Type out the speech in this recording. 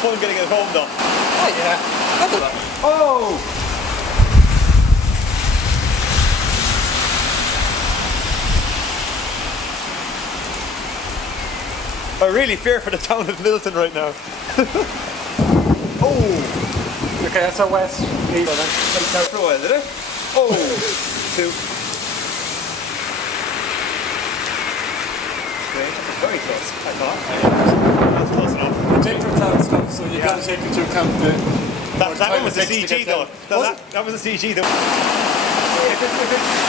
fun getting it home though. Oh yeah. Look at that. Oh! I really fear for the town of Midleton right now. Oh! Okay, that's a west. Take that for a while, did it? Oh! 2. Okay, that was very close, I thought. That's close enough. Take into account stuff, so you gotta take into account the... That one was a CG though. That was a CG though. If it didn't,